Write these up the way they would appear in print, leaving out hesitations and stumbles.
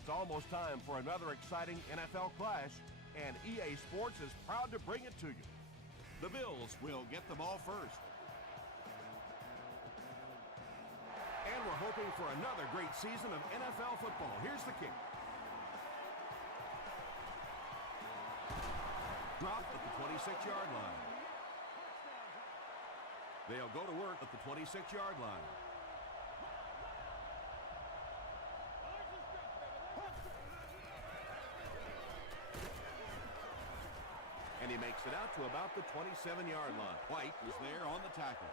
It's almost time for another exciting NFL clash, and EA Sports is proud to bring it to you. The Bills will get the ball first. And we're hoping for another great season of NFL football. Here's the kick. Dropped at the 26-yard line. They'll go to work at the 26-yard line. And he makes it out to about the 27-yard line. White was there on the tackle.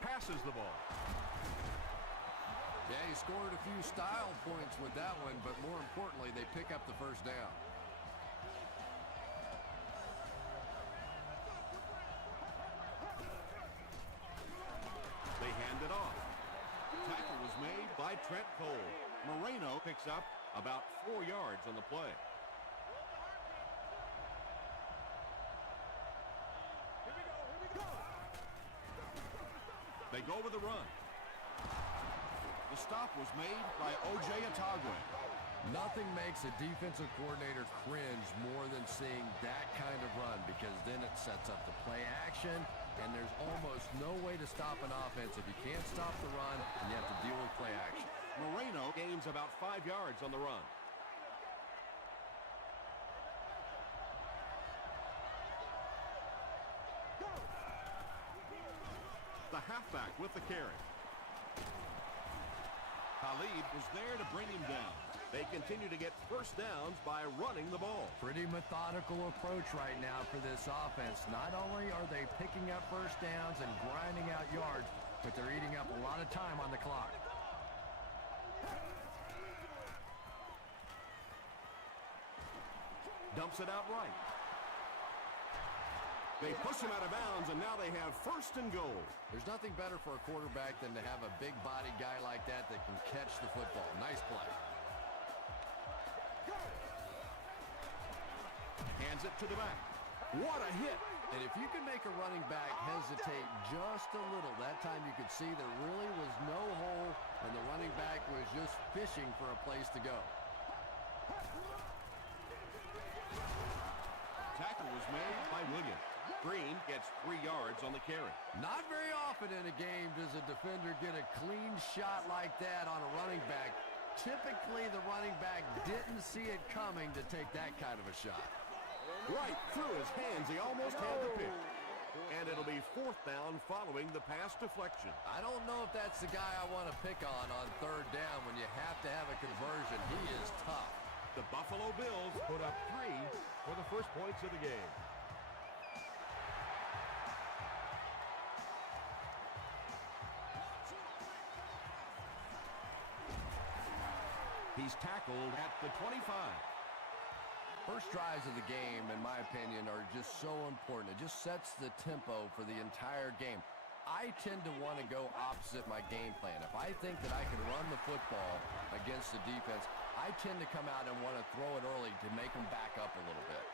Passes the ball. Yeah, he scored a few style points with that one, but more importantly, they pick up the first down. They hand it off. Tackle was made by Trent Cole. Moreno Picks up about 4 yards on the play. They go with the run. The stop was made by O.J. Atagwe. Nothing makes a defensive coordinator cringe more than seeing that kind of run, because then it sets up the play action, and there's almost no way to stop an offense if you can't stop the run and you have to deal with play action. Moreno gains about 5 yards on the run. The halfback with the carry. Khalid was there to bring him down. They continue to get first downs by running the ball. Pretty methodical approach right now for this offense. Not only are they picking up first downs and grinding out yards, but they're eating up a lot of time on the clock. Dumps it out right. They push him out of bounds, and now they have first and goal. There's nothing better for a quarterback than to have a big-body guy like that that can catch the football. Nice play. Hands it to the back. What a hit! And if you can make a running back hesitate just a little, that time you could see there really was no hole, and the running back was just fishing for a place to go. Tackle was made by Williams. Green gets 3 yards on the carry. Not very often in a game does a defender get a clean shot like that on a running back. Typically, the running back didn't see it coming to take that kind of a shot. Right through his hands, he almost had the pick. And it'll be fourth down following the pass deflection. I don't know if that's the guy I want to pick on third down when you have to have a conversion. He is tough. The Buffalo Bills put up 3 for the first points of the game. He's tackled at the 25. First drives of the game, in my opinion, are just so important. It just sets the tempo for the entire game. I tend to want to go opposite my game plan. If I think that I can run the football against the defense, I tend to come out and want to throw it early to make them back up a little bit.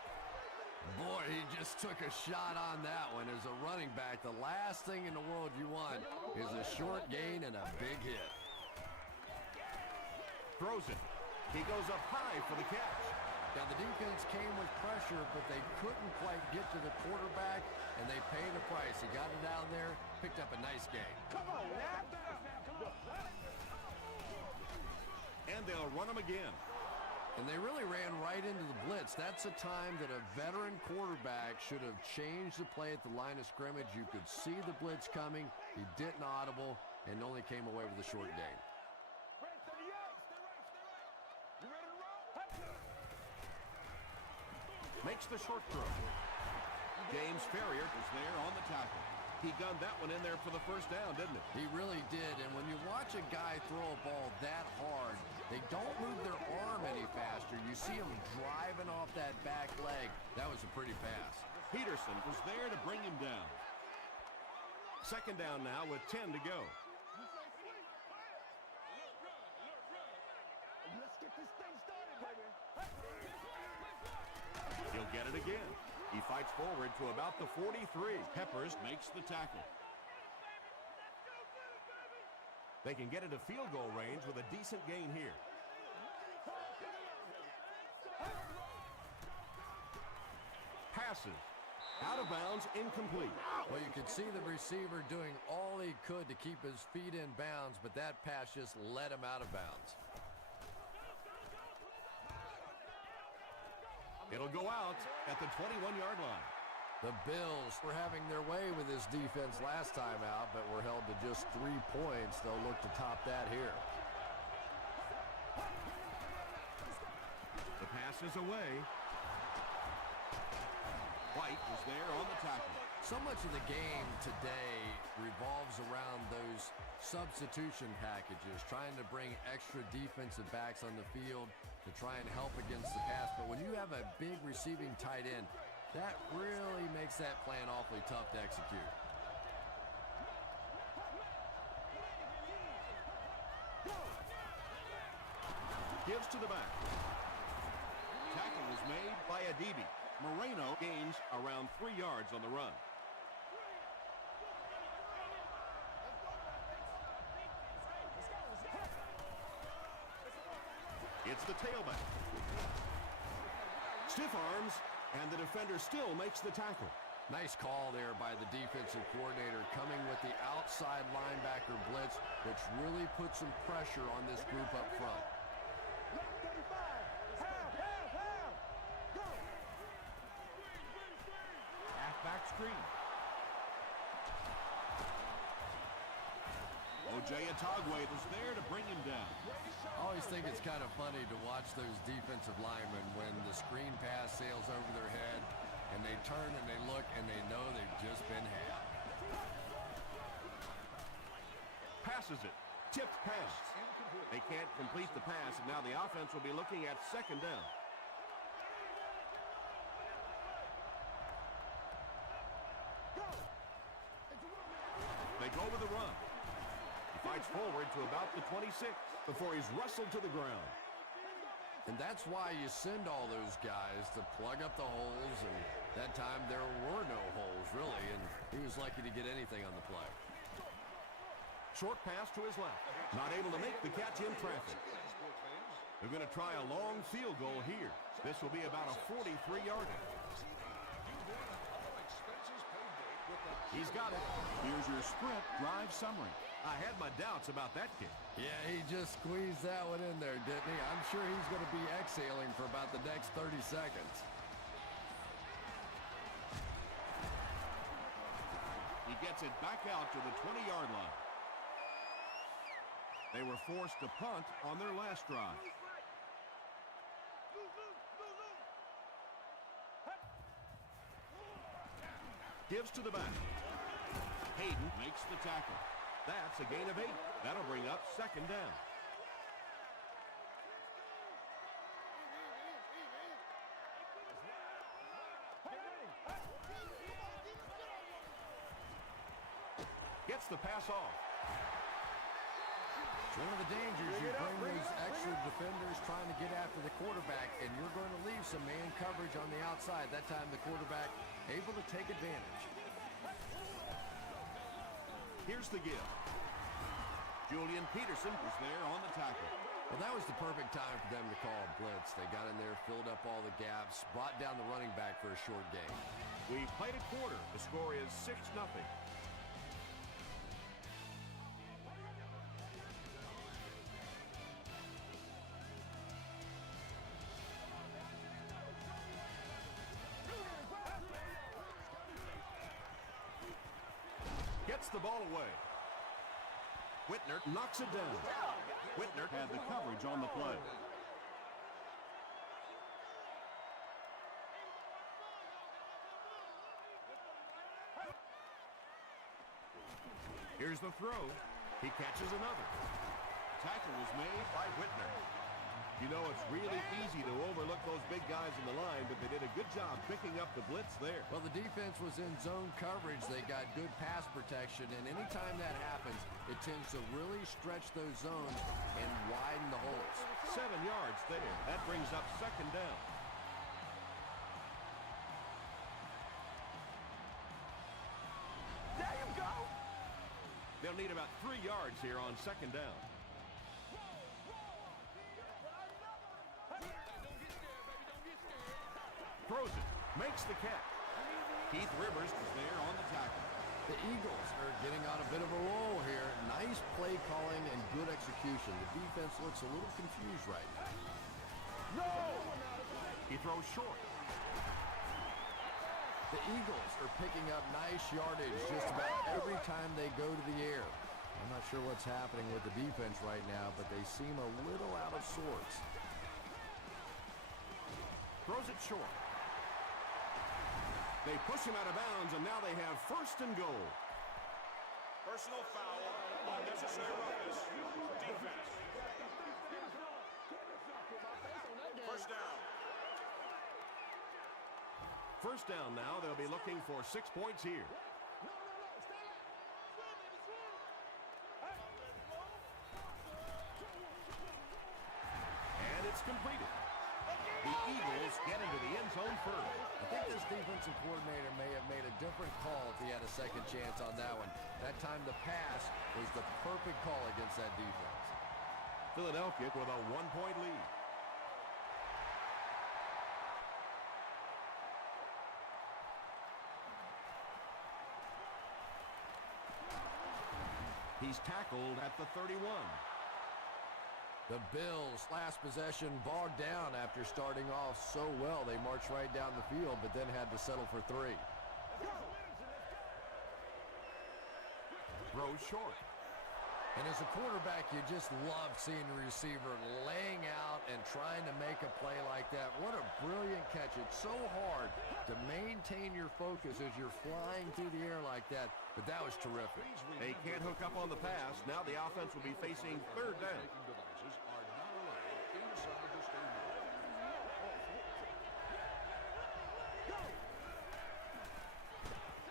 Boy, he just took a shot on that one. As a running back, the last thing in the world you want is a short gain and a big hit. Throws it. He goes up high for the catch. Now, the defense came with pressure, but they couldn't quite get to the quarterback, and they paid a price. He got it down there, picked up a nice gain. Come on, now. And they'll run him again. And they really ran right into the blitz. That's a time that a veteran quarterback should have changed the play at the line of scrimmage. You could see the blitz coming. He didn't audible and only came away with a short gain. Makes the short throw. James Ferrier was there on the tackle. He gunned that one in there for the first down, didn't he? He really did, and when you watch a guy throw a ball that hard, they don't move their arm any faster. You see him driving off that back leg. That was a pretty pass. Peterson was there to bring him down. Second down now with 10 to go. Let's get this thing started, baby. He'll get it again. He fights forward to about the 43. Peppers makes the tackle. They can get into field goal range with a decent gain here. Passes. Out of bounds, incomplete. Well, you could see the receiver doing all he could to keep his feet in bounds, but that pass just let him out of bounds. It'll go out at the 21-yard line. The Bills were having their way with this defense last time out, but were held to just 3 points. They'll look to top that here. The pass is away. White was there on the tackle. So much of the game today revolves around those substitution packages, trying to bring extra defensive backs on the field to try and help against the pass. But when you have a big receiving tight end, that really makes that plan awfully tough to execute. Gives to the back. Tackle is made by Adibi. Moreno gains around 3 yards on the run. It's the tailback. Stiff arms, and the defender still makes the tackle. Nice call there by the defensive coordinator, coming with the outside linebacker blitz, which really puts some pressure on this group up front. Halfback screen. O.J. Atogwe was there to bring him down. I always think it's kind of funny to watch those defensive linemen when the screen pass sails over their head and they turn and they look and they know they've just been had. Passes it. Tipped pass. They can't complete the pass, and now the offense will be looking at second down. They go with the run. He fights forward to about the 26 before he's wrestled to the ground. And that's why you send all those guys to plug up the holes, and that time there were no holes, really, and he was lucky to get anything on the play. Short pass to his left. Not able to make the catch in traffic. They're going to try a long field goal here. This will be about a 43-yarder. He's got it. Here's your sprint drive summary. I had my doubts about that kick. Yeah, he just squeezed that one in there, didn't he? I'm sure he's going to be exhaling for about the next 30 seconds. He gets it back out to the 20-yard line. They were forced to punt on their last drive. Gives to the back. Hayden makes the tackle. That's a gain of 8. That'll bring up second down. Gets the pass off. It's one of the dangers. You bring those extra defenders trying to get after the quarterback, and you're going to leave some man coverage on the outside. That time the quarterback able to take advantage. Here's the give. Julian Peterson was there on the tackle. Well, that was the perfect time for them to call a blitz. They got in there, filled up all the gaps, brought down the running back for a short gain. We played a quarter. The score is 6-0. Gets the ball away. Whitner knocks it down. Whitner Had the coverage on the play. Here's the throw. He catches another. Tackle was made by Whitner. You know, it's really easy to overlook those big guys in the line, but they did a good job picking up the blitz there. Well, the defense was in zone coverage. They got good pass protection, and anytime that happens, it tends to really stretch those zones and widen the holes. 7 yards there. That brings up second down. to need about 3 yards here on second down. Throws it. Makes the catch. Keith Rivers is there on the tackle. The Eagles are getting on a bit of a roll here. Nice play calling and good execution. The defense looks a little confused right now. He throws short. The Eagles are picking up nice yardage just about every time they go to the air. I'm not sure what's happening with the defense right now, but they seem a little out of sorts. Throws it short. They push him out of bounds, and now they have first and goal. Personal foul, unnecessary roughness, defense. First down. First down now. They'll be looking for 6 points here. And it's completed. The Eagles get into the end zone first. I think this defensive coordinator may have made a different call if he had a second chance on that one. That time the pass was the perfect call against that defense. Philadelphia with a 1-point lead. He's tackled at the 31. The Bills' last possession bogged down after starting off so well. They marched right down the field, but then had to settle for 3. Throws short. And as a quarterback, you just love seeing the receiver laying out and trying to make a play like that. What a brilliant catch. It's so hard to maintain your focus as you're flying through the air like that, but that was terrific. They can't hook up on the pass. Now the offense will be facing third down.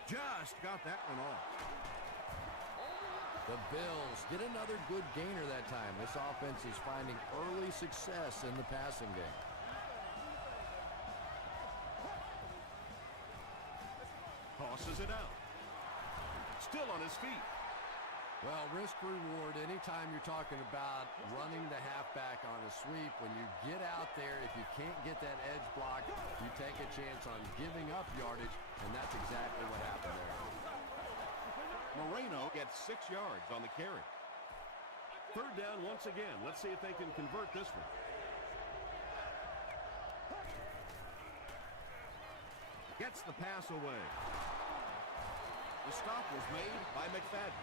Just got that one off. The Bills get another good gainer that time. This offense is finding early success in the passing game. Tosses it out. Still on his feet. Well, risk reward anytime you're talking about running the halfback on a sweep. When you get out there, if you can't get that edge block, you take a chance on giving up yardage, and that's exactly what happened there. Moreno gets 6 yards on the carry. Third down once again. Let's see if they can convert this one. Gets the pass away. The stop was made by McFadden.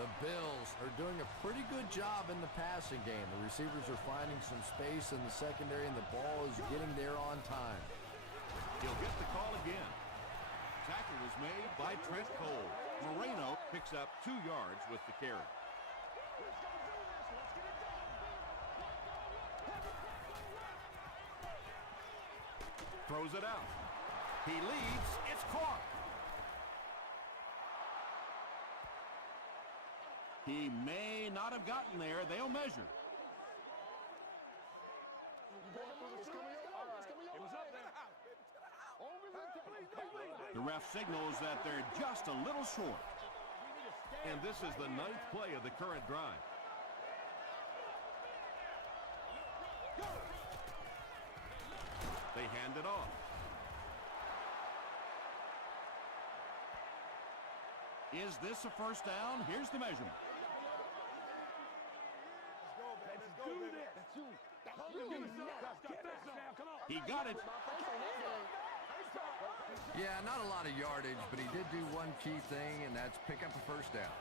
The Bills are doing a pretty good job in the passing game. The receivers are finding some space in the secondary, and the ball is getting there on time. He'll get the call again. Tackle was made by Trent Cole. Moreno picks up 2 yards with the carry. Throws it out. He leads. It's caught. He may not have gotten there. They'll measure. The ref signals that they're just a little short. And this is the 9th play of the current drive. They hand it off. Is this a first down? Here's the measurement. He got it. Yeah, not a lot of yardage, but he did do one key thing, and that's pick up a first down.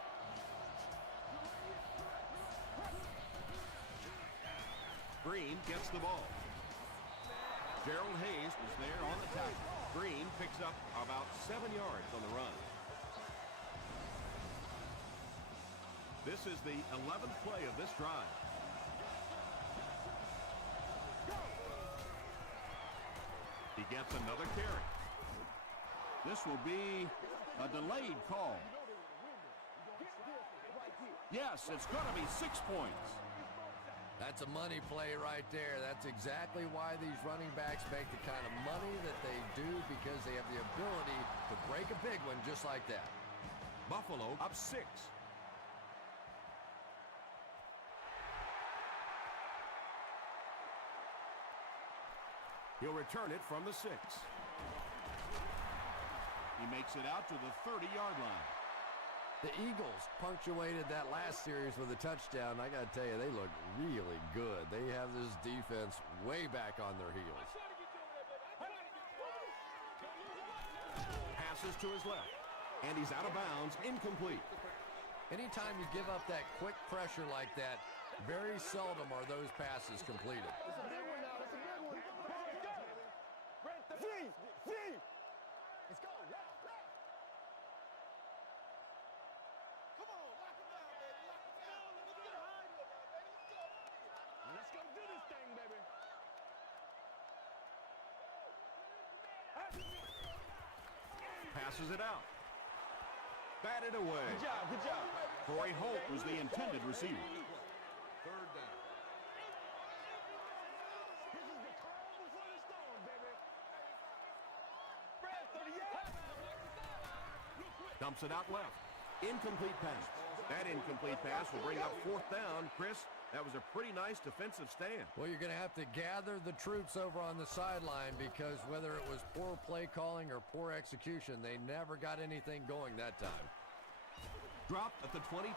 Green gets the ball. Gerald Hayes was there on the tackle. Green picks up about 7 yards on the run. This is the 11th play of this drive. He gets another carry. This will be a delayed call. Yes, it's going to be 6 points. That's a money play right there. That's exactly why these running backs make the kind of money that they do, because they have the ability to break a big one just like that. Buffalo up 6. He'll return it from the 6. He makes it out to the 30-yard line. The Eagles punctuated that last series with a touchdown. I got to tell you, they look really good. They have this defense way back on their heels. Passes to his left. And he's out of bounds, incomplete. Anytime you give up that quick pressure like that, very seldom are those passes completed. It's a big one now. It's a big one. Freeze! Let's go. Left. Come on, lock him down, baby. Lock him down. Let's get behind him, baby. Let's go do this thing, baby. Passes it out. Batted away. Good job. Corey Holt was the intended receiver. Third down. This is the calm before the storm, baby. Brad, 38. Dumps it out left. Incomplete pass. That incomplete pass will bring up 4th down. Chris, that was a pretty nice defensive stand. Well, you're going to have to gather the troops over on the sideline because whether it was poor play calling or poor execution, they never got anything going that time. Dropped at the 22.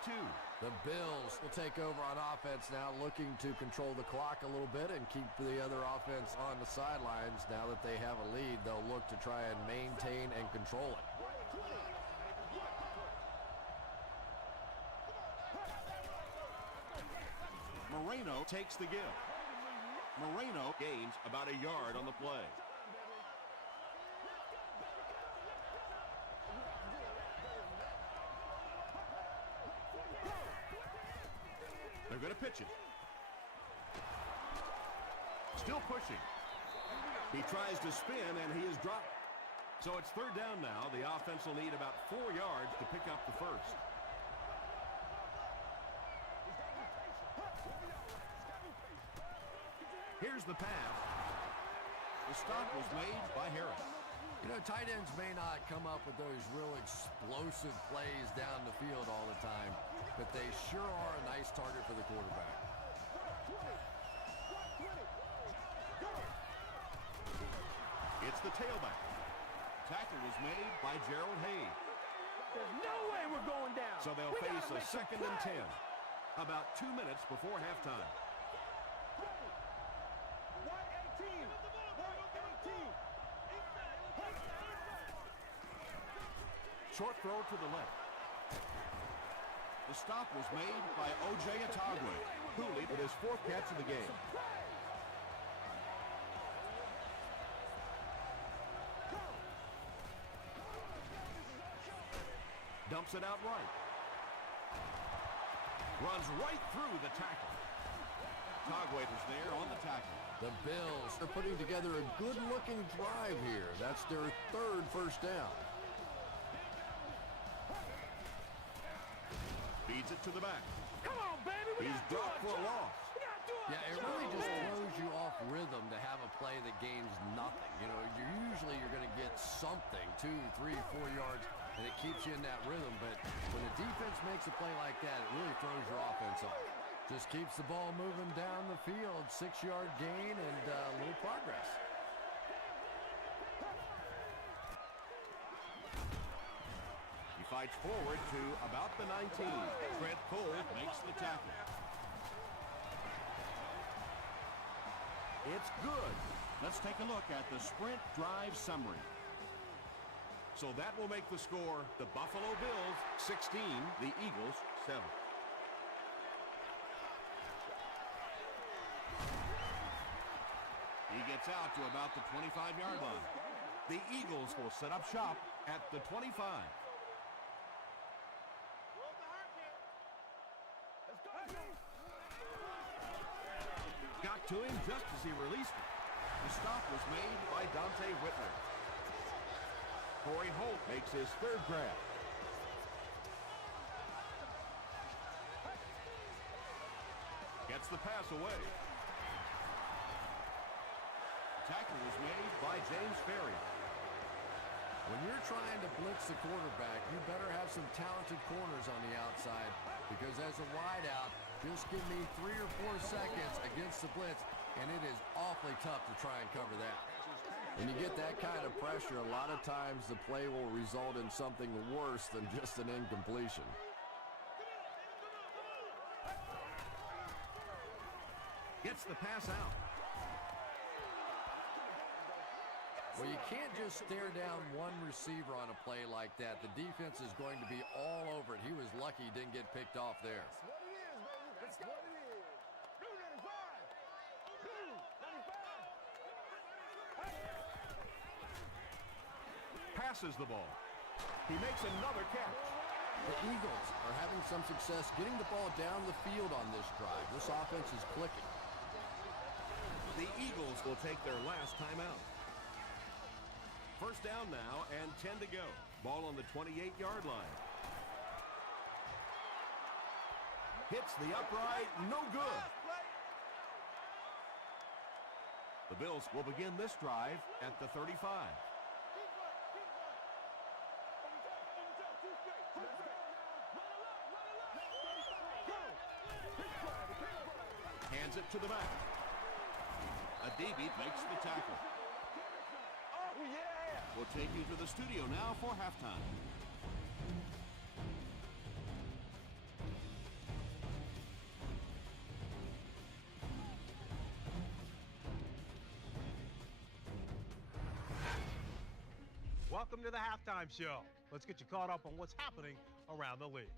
The Bills will take over on offense now, looking to control the clock a little bit and keep the other offense on the sidelines. Now that they have a lead, they'll look to try and maintain and control it. Moreno takes the give. Moreno gains about a yard on the play. They're going to pitch it. Still pushing. He tries to spin, and he is dropped. So it's 3rd down now. The offense will need about 4 yards to pick up the first. Here's the pass. The stop was made by Harris. You know, tight ends may not come up with those real explosive plays down the field all the time, but they sure are a nice target for the quarterback. It's the tailback. Tackle was made by Gerald Hayes. There's no way we're going down. So they'll We face gotta a make some 2nd and 10. plays. About 2 minutes before halftime. 118. Short throw to the left. The stop was made by O.J. Atagwe. Cooley with his 4th catch of the game. Dumps it out right. Runs right through the tackle. Atagwe was there on the tackle. The Bills are putting together a good-looking drive here. That's their 3rd first down. Feeds it to the back. Come on, baby. We He's gotta do dropped our for a job. loss. We gotta do our Yeah, it job. really just throws you off rhythm to have a play that gains nothing. You know, you're going to get something, 2, 3, 4 yards, and it keeps you in that rhythm. But when the defense makes a play like that, it really throws your offense off. Just keeps the ball moving down the field, 6-yard gain, and a little progress. He fights forward to about the 19. Trent Cole makes the tackle. It's good. Let's take a look at the sprint drive summary. So that will make the score the Buffalo Bills 16, the Eagles 7. He gets out to about the 25-yard line. The Eagles will set up shop at the 25. Got to him just as he released it. The stop was made by Dante Whitmer. Corey Holt makes his 3rd grab. Gets the pass away. tackle was made by James Ferry. When you're trying to blitz the quarterback, you better have some talented corners on the outside, because as a wideout, just give me 3 or 4 seconds against the blitz, and it is awfully tough to try and cover that. When you get that kind of pressure, a lot of times the play will result in something worse than just an incompletion. Gets the pass out. Well, you can't just stare down one receiver on a play like that. The defense is going to be all over it. He was lucky he didn't get picked off there. That's what it is, baby. That's what it is. 295. Passes the ball. He makes another catch. The Eagles are having some success getting the ball down the field on this drive. This offense is clicking. The Eagles will take their last timeout. First down now and 10 to go. Ball on the 28-yard line. Hits the upright, no good. The Bills will begin this drive at the 35. Hands it to the back. Adebe makes the tackle. Oh, yeah! We'll take you to the studio now for halftime. Welcome to the halftime show. Let's get you caught up on what's happening around the league.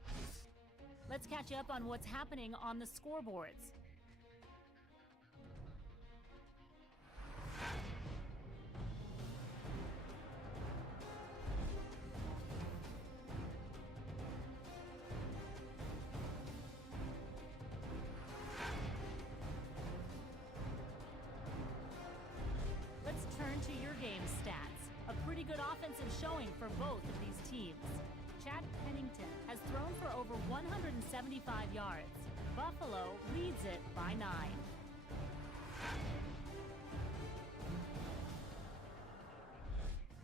Let's catch you up on what's happening on the scoreboards. Let's turn to your game stats. A pretty good offensive showing for both of these teams. Chad Pennington has thrown for over 175 yards. Buffalo leads it by 9.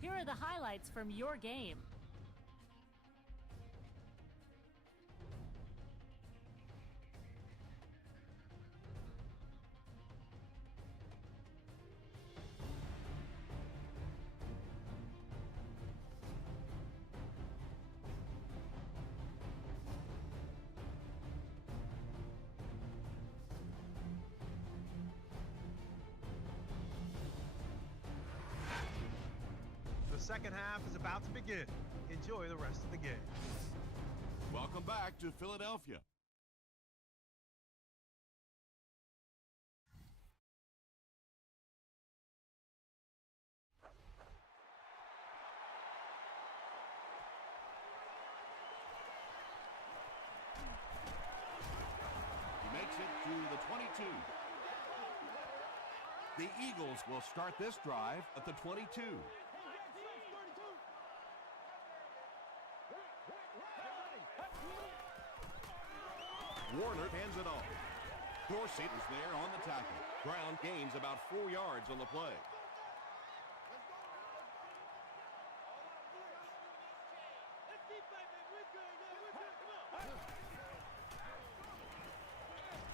Here are the highlights from your game. The second half is about to begin. Enjoy the rest of the game. Welcome back to Philadelphia. He makes it to the 22. The Eagles will start this drive at the 22. Warner hands it off. Dorsey is there on the tackle. Brown gains about 4 yards on the play.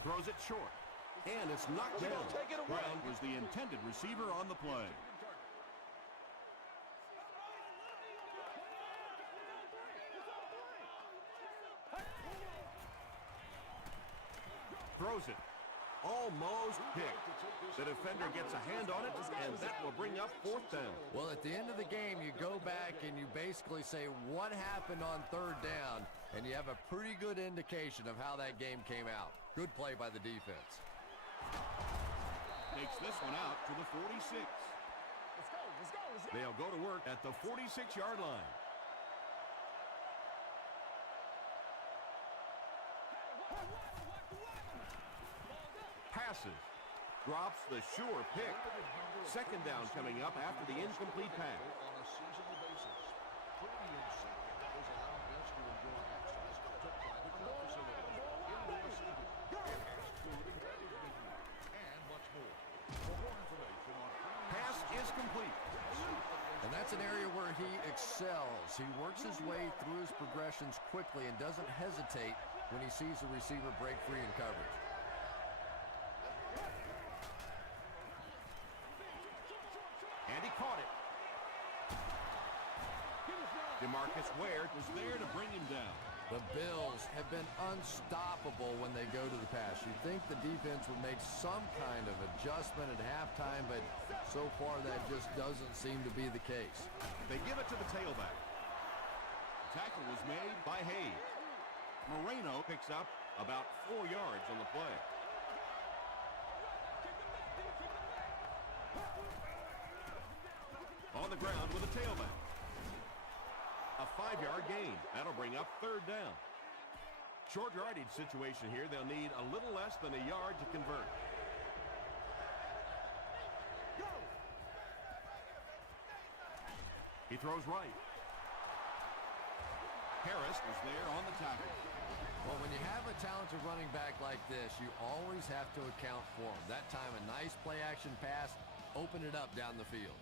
Throws it short. And it's knocked down. Brown was the intended receiver on the play. Throws it. Almost picked. The defender gets a hand on it, and that will bring up 4th down. Well, at the end of the game, you go back and you basically say what happened on 3rd down, and you have a pretty good indication of how that game came out. Good play by the defense. Takes this one out to the 46. Let's go, let's go, let's go. They'll go to work at the 46-yard line. Passes. Drops the sure pick. 2nd down coming up after the incomplete pass. On a seasonal basis. Premium seating that was allowed guests to enjoy access to private club facilities, indoor seating, enhanced food and beverage menu, and much more. For more information on Pass is complete. And that's an area where he excels. He works his way through his progressions quickly and doesn't hesitate when he sees the receiver break free in coverage. And he caught DeMarcus Ware was there to bring him down. The Bills have been unstoppable when they go to the pass. You'd think the defense would make some kind of adjustment at halftime, but so far that just doesn't seem to be the case. They give it to the tailback. Tackle was made by Hayes. Moreno picks up about 4 yards on the play. On the ground with a tailback. A 5-yard gain. That'll bring up 3rd down. Short yardage situation here. They'll need a little less than a yard to convert. He throws right. Harris was there on the tackle. Well, when you have a talented running back like this, you always have to account for him. That time, a nice play-action pass opened it up down the field.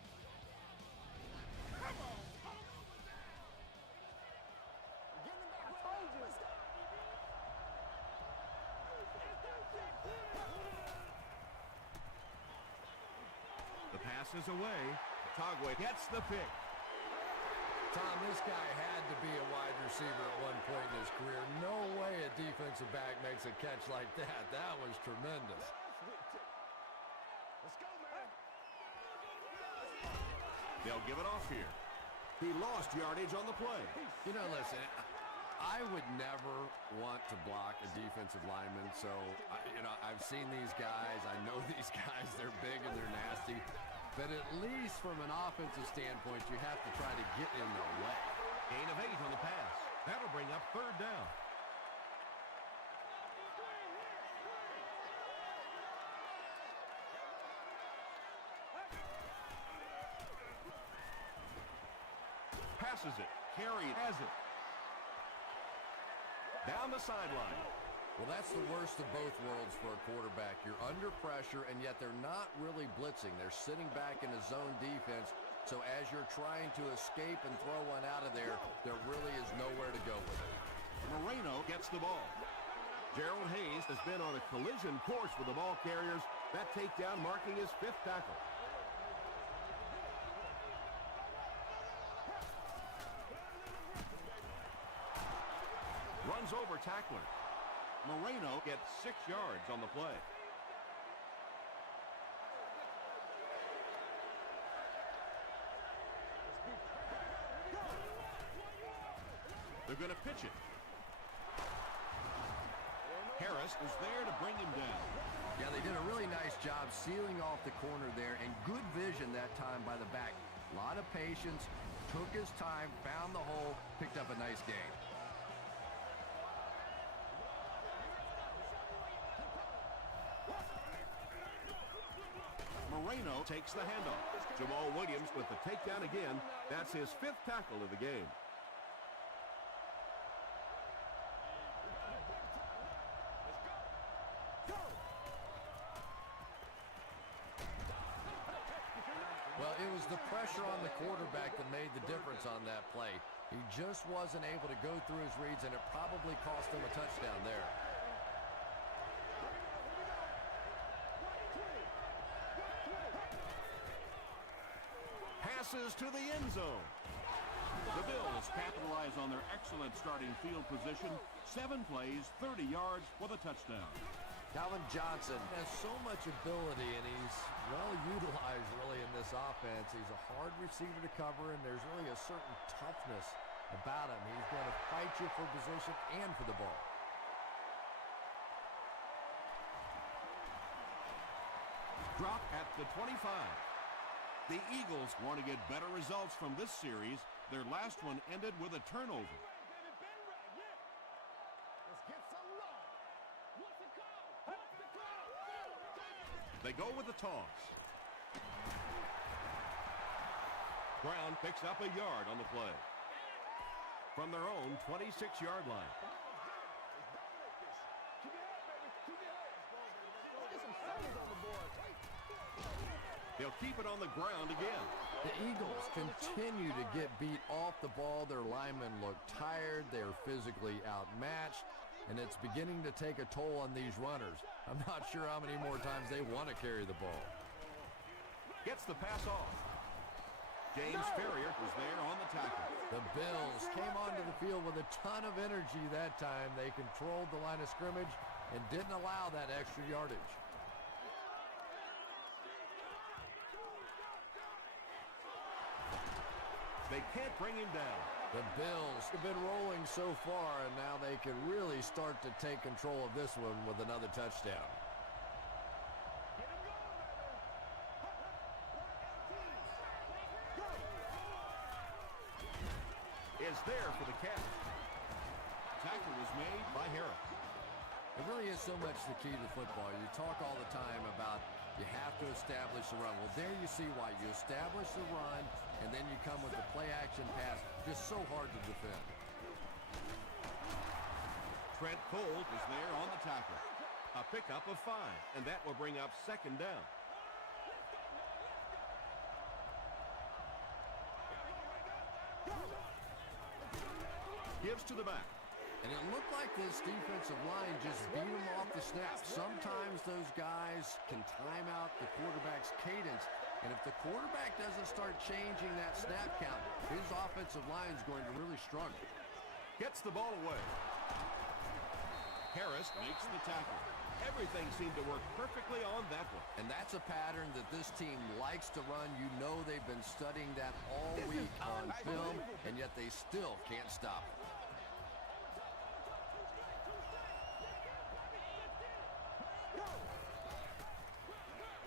The pass is away. Tagwe gets the pick. Tom, this guy had to be a wide receiver at one point in his career. No way a defensive back makes a catch like that. That was tremendous. Let's go, man. They'll give it off here. He lost yardage on the play. You know, listen, I would never want to block a defensive lineman, so, I've seen these guys. I know these guys. They're big and they're nasty. But at least from an offensive standpoint, you have to try to get in their way. Gain of 8 on the pass. That'll bring up 3rd down. Passes it. Carey has it. Down the sideline. Well, that's the worst of both worlds for a quarterback. You're under pressure, and yet they're not really blitzing. They're sitting back in a zone defense, so as you're trying to escape and throw one out of there really is nowhere to go with it. Moreno gets the ball. Gerald Hayes has been on a collision course with the ball carriers. That takedown marking his 5th tackle. Runs over tackler. Moreno gets 6 yards on the play. They're going to pitch it. Harris was there to bring him down. Yeah, they did a really nice job sealing off the corner there, and good vision that time by the back. A lot of patience, took his time, found the hole, picked up a nice gain. Moreno takes the handoff. Jamal Williams with the takedown again. That's his 5th tackle of the game. Well, it was the pressure on the quarterback that made the difference on that play. He just wasn't able to go through his reads, and it probably cost him a touchdown there. Passes to the end zone. The Bills capitalize on their excellent starting field position. 7 plays, 30 yards for the touchdown. Calvin Johnson has so much ability, and he's well utilized really in this offense. He's a hard receiver to cover, and there's really a certain toughness about him. He's going to fight you for position and for the ball. Drop at the 25. The Eagles want to get better results from this series. Their last one ended with a turnover. Let's get some love. What's the call? What's the call? They go with the toss. Brown picks up a yard on the play. From their own 26-yard line. They'll keep it on the ground again. The Eagles continue to get beat off the ball. Their linemen look tired. They're physically outmatched, and it's beginning to take a toll on these runners. I'm not sure how many more times they want to carry the ball. Gets the pass off. James Ferrier was there on the tackle. The The Bills came onto the field with a ton of energy that time. They controlled the line of scrimmage and didn't allow that extra yardage. They can't bring him down. The Bills have been rolling so far, and now they can really start to take control of this one with another touchdown. Is there for the catch. Tackle was made by Harris. It really is so much the key to football. You talk all the time about you have to establish the run. Well, there you see why. You establish the run, and then you come with the play-action pass. Just so hard to defend. Trent Cole is there on the tackle. A pickup of 5, and that will bring up 2nd down. Gives to the back. And it looked like this defensive line just beat them off the snap. Sometimes those guys can time out the quarterback's cadence. And if the quarterback doesn't start changing that snap count, his offensive line is going to really struggle. Gets the ball away. Harris makes the tackle. Everything seemed to work perfectly on that one. And that's a pattern that this team likes to run. You know they've been studying that all week on film, and yet they still can't stop it.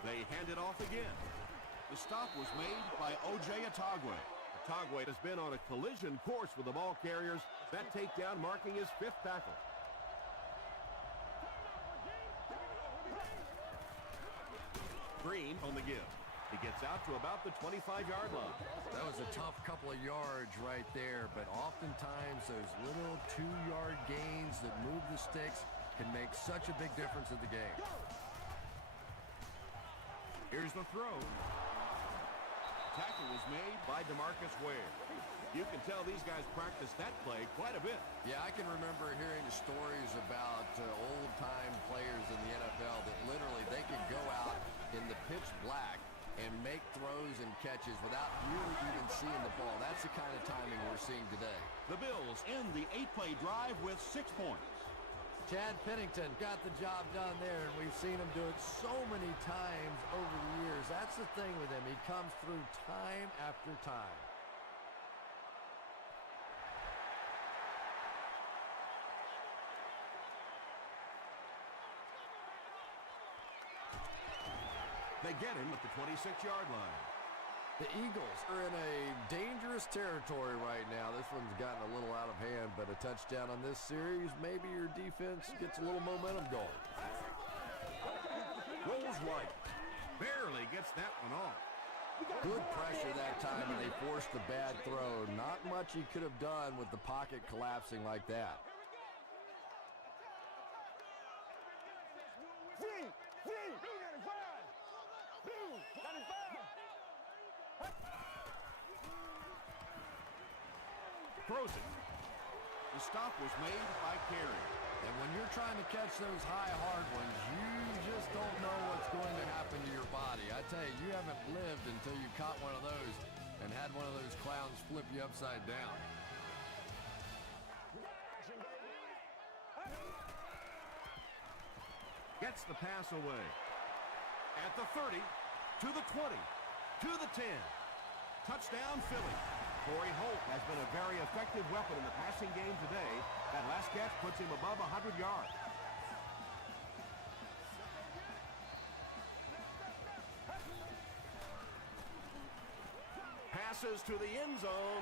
They hand it off again. The stop was made by O.J. Atagwe. Atagwe has been on a collision course with the ball carriers. That takedown marking his 5th tackle. Green on the give. He gets out to about the 25-yard line. That was a tough couple of yards right there, but oftentimes those little 2-yard gains that move the sticks can make such a big difference in the game. Here's the throw. Tackle was made by DeMarcus Ware. You can tell these guys practice that play quite a bit. Yeah, I can remember hearing stories about old-time players in the NFL that literally they could go out in the pitch black and make throws and catches without really even seeing the ball. That's the kind of timing we're seeing today. The Bills end the 8-play drive with 6 points. Chad Pennington got the job done there, and we've seen him do it so many times over the years. That's the thing with him. He comes through time after time. They get him at the 26-yard line. The Eagles are in a dangerous territory right now. This one's gotten a little out of hand, but a touchdown on this series, maybe your defense gets a little momentum going. Rolls right. Barely gets that one off. Good pressure that time, and they forced the bad throw. Not much he could have done with the pocket collapsing like that. Throws it. The stop was made by Carey. And when you're trying to catch those high, hard ones, you just don't know what's going to happen to your body. I tell you, you haven't lived until you caught one of those and had one of those clowns flip you upside down. Gets the pass away. At the 30, to the 20, to the 10. Touchdown, Philly. Torrey Holt has been a very effective weapon in the passing game today. That last catch puts him above 100 yards. Passes to the end zone.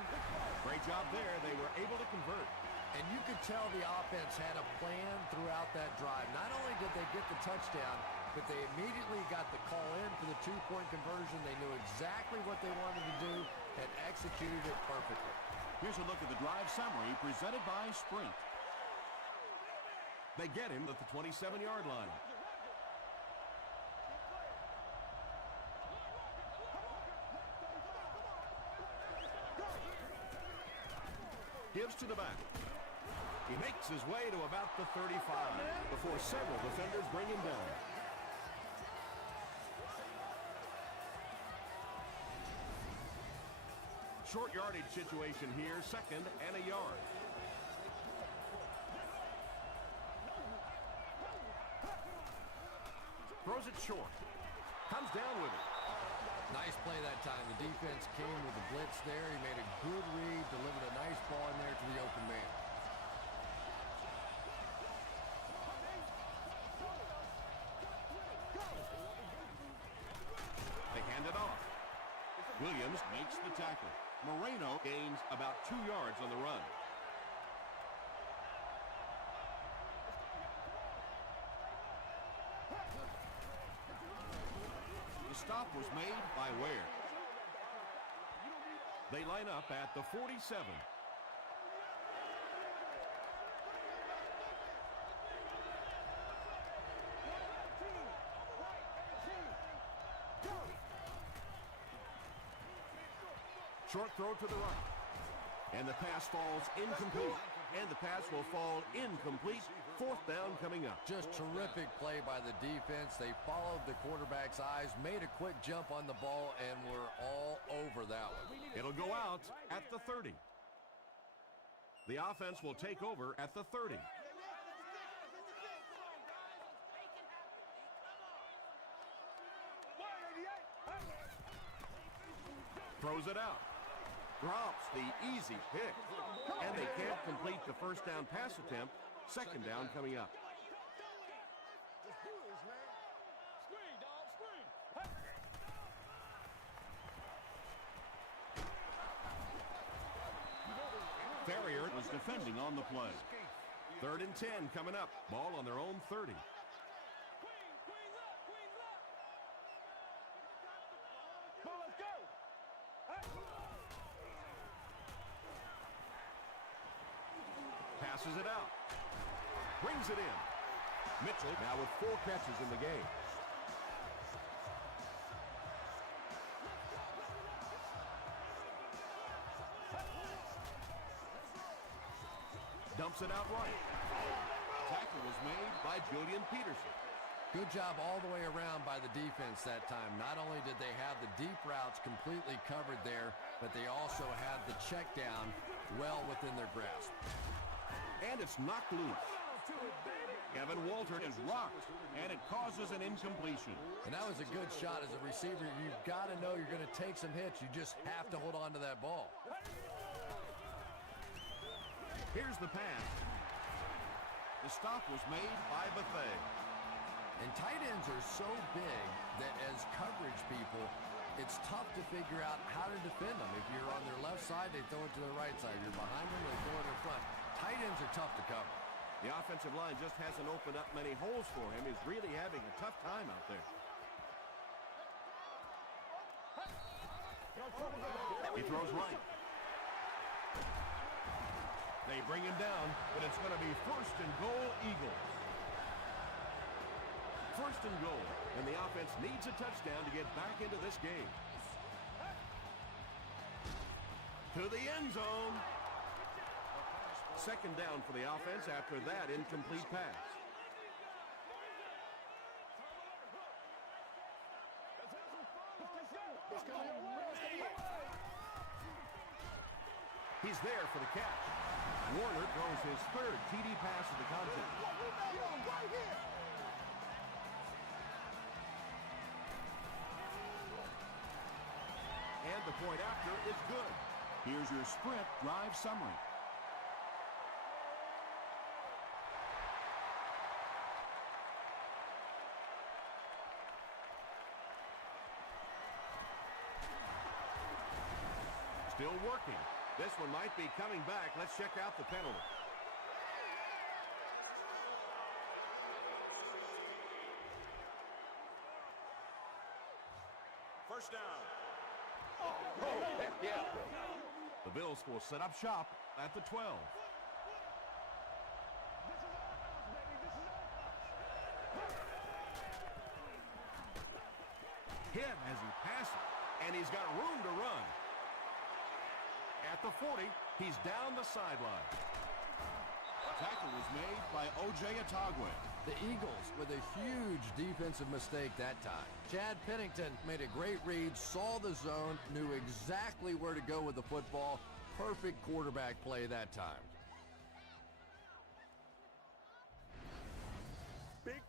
Great job there. They were able to convert. And you could tell the offense had a plan throughout that drive. Not only did they get the touchdown, but they immediately got the call in for the 2-point conversion. They knew exactly what they wanted to do and executed it perfectly. Here's a look at the drive summary presented by Sprint. They get him at the 27-yard line. Gives to the back. He makes his way to about the 35 before several defenders bring him down. Short yardage situation here, 2nd and a yard. Throws it short. Comes down with it. Nice play that time. The defense came with a blitz there. He made a good read, delivered a nice ball in there to the open man. They hand it off. Williams makes the tackle. Moreno gains about 2 yards on the run. The stop was made by Ware. They line up at the 47. Short throw to the right. And the pass falls incomplete. And the pass will fall incomplete. 4th down coming up. Just terrific play by the defense. They followed the quarterback's eyes, made a quick jump on the ball, and were all over that one. It'll go out at the 30. The offense will take over at the 30. Throws it out. Drops the easy pick. And they can't complete the 1st down pass attempt. 2nd down coming up. Ferrier was defending on the play. 3rd and 10 coming up. Ball on their own 30. Passes it out. Brings it in. Mitchell now with 4 catches in the game. Dumps it out right. Tackle was made by Julian Peterson. Good job all the way around by the defense that time. Not only did they have the deep routes completely covered there, but they also had the check down well within their grasp. And it's knocked loose. Kevin Walter is rocked, and it causes an incompletion. And that was a good shot as a receiver. You've got to know you're going to take some hits. You just have to hold on to that ball. Here's the pass. The stop was made by Buffet. And tight ends are so big that as coverage people, it's tough to figure out how to defend them. If you're on their left side, they throw it to their right side. If you're behind them, they throw it in front. Tight ends are tough to cover. The offensive line just hasn't opened up many holes for him. He's really having a tough time out there. He throws right. They bring him down, but it's going to be 1st and goal, Eagles. 1st and goal, and the offense needs a touchdown to get back into this game. To the end zone. 2nd down for the offense after that incomplete pass. He's there for the catch. Warner throws his 3rd TD pass of the contest. And the point after is good. Here's your sprint drive summary. Still working. This one might be coming back. Let's check out the penalty. First down. Oh, heck yeah. The Bills will set up shop at the 12. Hit as he passes, and he's got room to run. At the 40, he's down the sideline. tackle was made by O.J. Atagwe. The Eagles with a huge defensive mistake that time. Chad Pennington made a great read, saw the zone, knew exactly where to go with the football. Perfect quarterback play that time.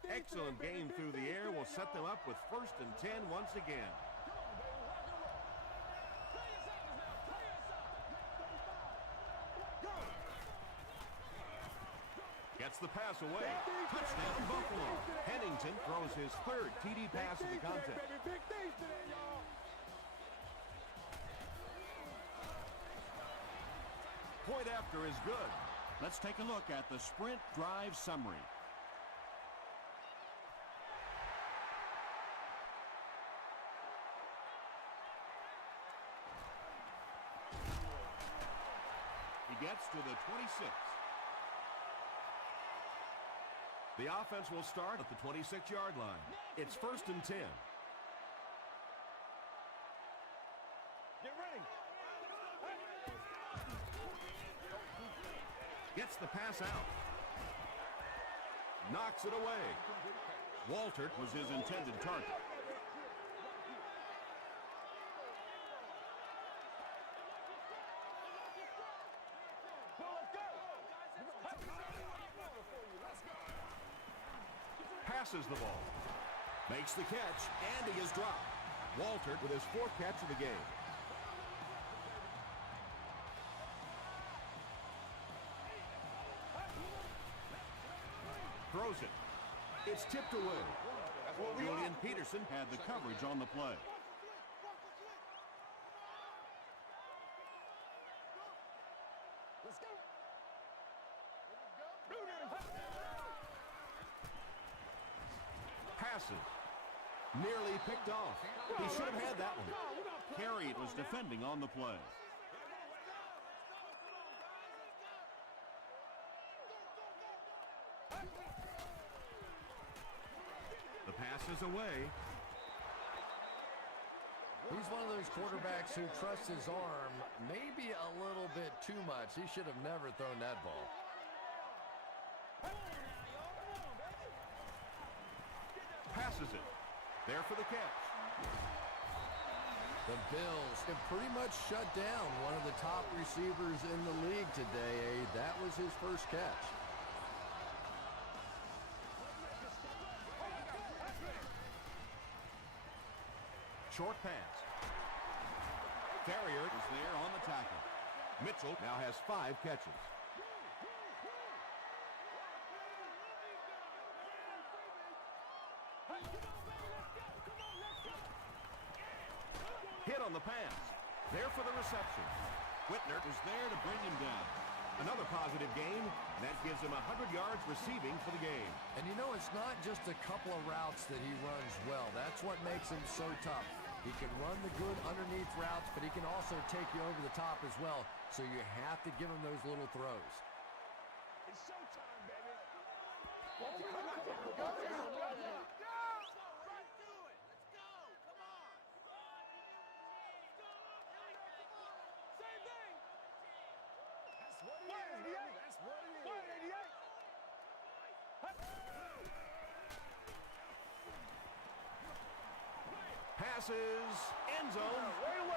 Excellent game through the air will set them up with 1st and 10 once again. Gets the pass away. Touchdown, Buffalo. Pennington throws his 3rd TD pass of the contest. Point after is good. Let's take a look at the sprint drive summary. He gets to the 26. The offense will start at the 26-yard line. It's 1st and 10. Get ready. Gets the pass out. Knocks it away. Waltert was his intended target. Passes the ball. Makes the catch, and he is dropped. Waltert with his 4th catch of the game. Throws it. It's tipped away. Julian Peterson had the coverage on the play. Let's go. Passes. Nearly picked off. He should have had that one. Carried was defending on the play. The pass is away. He's one of those quarterbacks who trusts his arm maybe a little bit too much. He should have never thrown that ball. Passes it. There for the catch. The Bills have pretty much shut down one of the top receivers in the league today. That was his first catch. Short pass. Farrier is there on the tackle. Mitchell now has 5 catches. Hit on the pass. There for the reception. Whitner is there to bring him down. Another positive game, and that gives him 100 yards receiving for the game. And you know, it's not just a couple of routes that he runs well. That's what makes him so tough. He can run the good underneath routes, but he can also take you over the top as well. So you have to give him those little throws. It's showtime, baby. Same thing. That's what it is, baby. That's what it is. 188. Passes, end zone.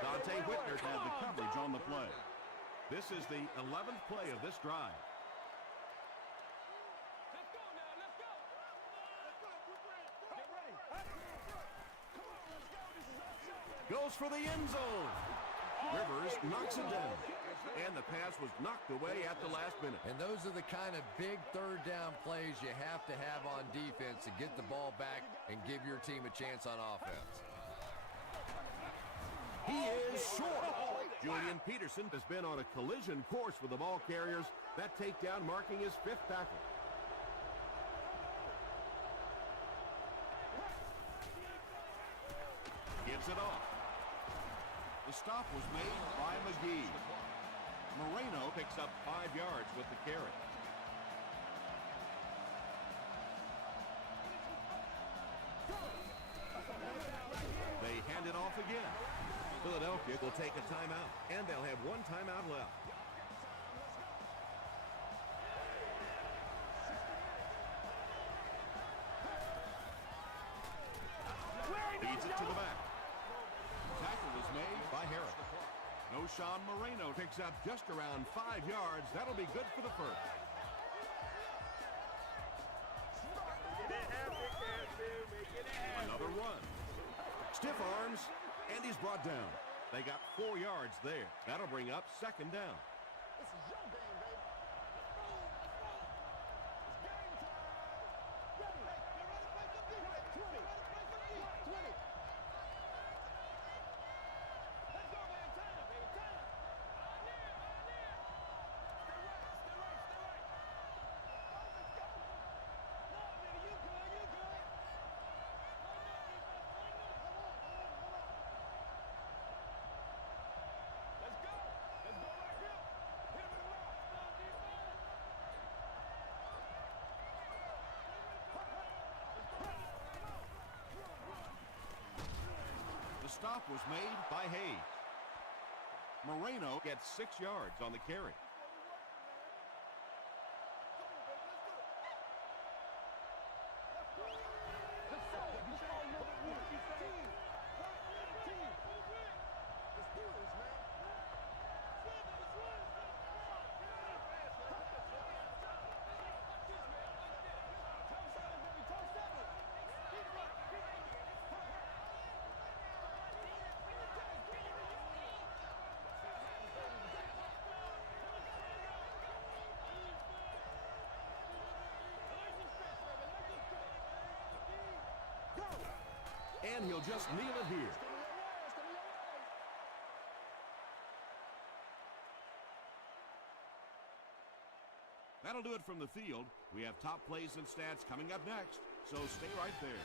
Dante Whitner had the coverage on the play. This is the 11th play of this drive. Let's go now. Let's go. Let's go. Get ready. Come on, let's go. This is our shot. Goes for the end zone. Rivers knocks it down. And the pass was knocked away at the last minute. And those are the kind of big third down plays you have to have on defense to get the ball back and give your team a chance on offense. He is short. Julian Peterson has been on a collision course with the ball carriers. That takedown marking his 5th tackle. Gives it off. The stop was made by McGee. Moreno picks up 5 yards with the carry. They hand it off again. Philadelphia will take a timeout, and they'll have 1 timeout left. Sean Moreno picks up just around 5 yards. That'll be good for the first. Another run. Stiff arms, and he's brought down. They got 4 yards there. That'll bring up second down. This is your game, baby. Let's go. It's game time. Ready. Hey, get ready to play some defense. 20. Get ready to play some defense. 20. Let's go, man. Time, baby. Time. On there. Stay right. Stay right. Stay right. Let's go. No, baby. You good. You good. Hold on. Let's go. Let's go right here. Hit him in the mouth. The stop was made by Hayes. Moreno gets 6 yards on the carry. And he'll just kneel it here. That'll do it from the field. We have top plays and stats coming up next, so stay right there.